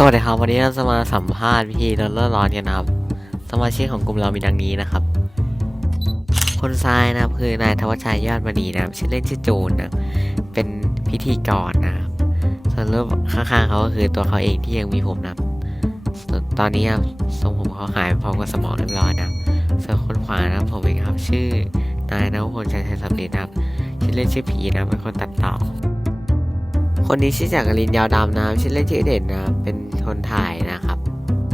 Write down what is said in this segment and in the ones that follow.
สวัสดีครับ วันนี้เราจะมาสัมภาษณ์วิธีลดโลกร้อนกันนะครับ สมาชิกของกลุ่มเรามีดังนี้นะครับ คนซ้ายนะครับคือนายธวัชชัยยอดมณีนะครับชื่อเล่นชื่อจูนนะเป็นพิธีกรนะครับส่วนรูปข้างๆเขาก็คือตัวเขาเองที่ยังมีผมนะส่วนตอนนี้ครับทรงผมเขาหายไปพร้อมกับสมองเรียบร้อยนะส่วนคนขวานะครับผมเองครับ ชื่อนายนวพลชัยชัยสำเร็จนะครับชื่อเล่นชื่อผีนะเป็นคนตัดต่อ คนนี้ชื่อจักรินยาวดำนะครับชื่อเล่นชื่อเด่นนะครับเป็นคนถ่ายนะครับ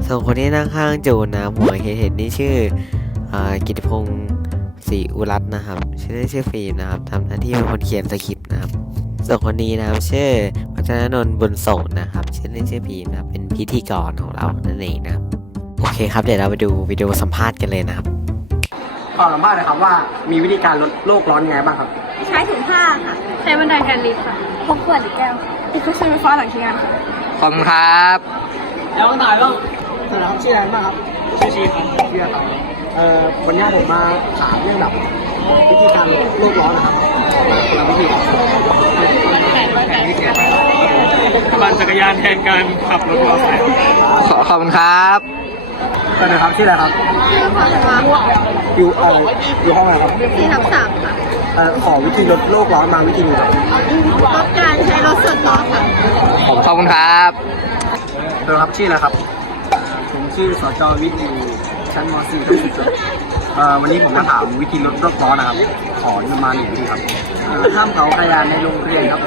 ส่วนคนที่นั่งข้างจูนนะครับหัวเห็นๆนี่ชื่อเอ่อกิติพงศ์ศรีอุรัตน์นะครับ ชื่อเล่นชื่อฟิล์มนะครับทำหน้าที่เป็นคนเขียนสคริปต์นะครับส่วนคนนี้นะครับชื่อวัฒนนนท์บุญส่งนะครับชื่อเล่นชื่อพีมนะครับเป็นพิธีกรของเรานั่นเองนะครับโอเคครับเดี๋ยวเราไปดูวิดีโอสัมภาษณ์กันเลยนะครับขอสัมภาษณ์หนะครับว่ามีวิธีการลดโลกร้อนยังไงบ้างครับ ใช้ถุงผ้าค่ะ ใช้บันไดแทนลิฟต์ค่ะ พกขวดหรือแก้วติดเครื่องใช้ไฟฟ้าหลังที่งานค่ะขอบคุณครับ แล้วถ่ายบ้างสวัสดีครับชื่ออะไรบ้างครับชื่อชีครับชื่อครับเอ่อวันนี้ผมมาถามเรื่องแบบวิธีการลดโลกร้อนนะครับคนละวิธีครับปั่นจักรยานแทนการขับรถมอเตอร์ไซค์ขอขอบคุณครับสวัสดีครับชื่ออะไรครับความสว่างอยู่เอ่ออยู่ห้องอะไรครับสี่ทับสามค่ะ เอ่อขอวิธีลดโลกร้อนมาวิธีหนึงครับลดการใช้รถส่วนตัวค่ะขอบคุณครับสวัสดีครับชื่ออะไรครับ ผมชื่อสจวิทย์อยู่ชั้นม .4 ทับสิบเอ่อวันนี้ผมมาถามวิธีลดโลกร้อนนะครับ ขอมาหนึ่งวิธีครับเอ่อห้ามเผาขยะในโรงเรียนครับ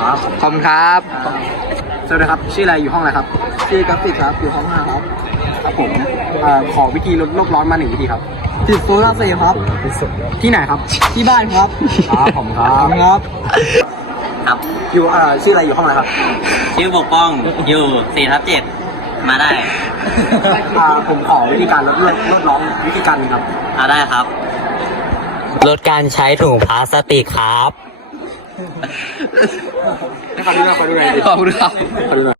ครับขอบคุณครับสวัสดีครับชื่ออะไรอยู่ห้องอะไรครับ ชื่อกราฟิกครับอยู่ห้องห้าครับครับผมเอ่อขอวิธีลดโลกร้อนมาหนึ่งวิธีครับ ติดโซลาร์เซลล์ครับที่ไหนครับ ที่บ้านครับครับผมครับครับครับอยู่เอ่อชื่ออะไรอยู่ห้องอะไรครับชื่อปกป้องอยู่สี่ทับเจ็ดมาได้อ่าผมขอวิธีการลดโลกโลกร้อนวิธีการหนึงครับเอาได้ครับ ลดการใช้ถุงพลาสติกครับ ขอดูหน่อยขอดูหน่อยขอบคุณครับขอดูหน่อย